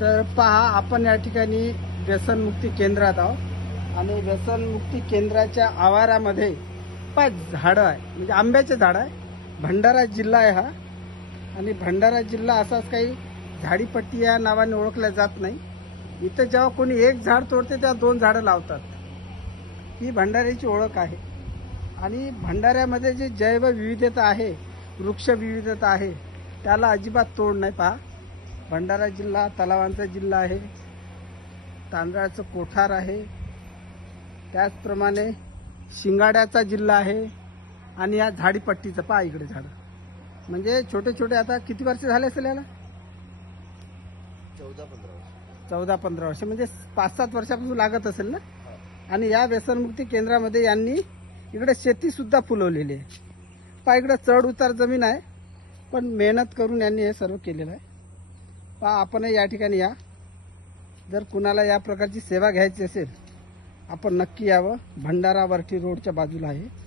तर पहा, आपण या ठिकाणी व्यसनमुक्ती केंद्रात आहोत आणि व्यसनमुक्ती केंद्राच्या आवारामध्ये पाच झाडं आहे, म्हणजे आंब्याचे झाड आहे. भंडारा जिल्हा आहे हा, आणि भंडारा जिल्हा असाच काही झाडीपट्टी या नावाने ओळखला जात नाही. इथं जेव्हा कोणी एक झाड तोडते तेव्हा दोन झाडं लावतात. ही भंडाऱ्याची ओळख आहे. आणि भंडाऱ्यामध्ये जे जैवविविधता आहे, वृक्षविविधता आहे, त्याला अजिबात तोड नाही. पहा, भंडारा जिल्हा तलावांचा जिल्हा आहे, तांदळाचं कोठार आहे, त्याचप्रमाणे शिंगाड्याचा जिल्हा आहे. आणि या झाडीपट्टीचं पहा, इकडे झाडं म्हणजे छोटे छोटे. आता किती वर्ष झाले असेल याला? 14-15 वर्ष, म्हणजे 5-7 वर्षापासून लागत असेल ना. आणि या व्यसनमुक्ती केंद्रामध्ये यांनी इकडे शेती सुद्धा फुलवलेली आहे. पहा, इकडे चढ उतार जमीन आहे, पण मेहनत करून यांनी हे सर्व केलेलं आहे. पहा, आपण या ठिकाणी या. जर कुणाला या प्रकारची सेवा घ्यायची असेल, आपण नक्की यावं. भंडारा वरठी रोडच्या बाजूला आहे.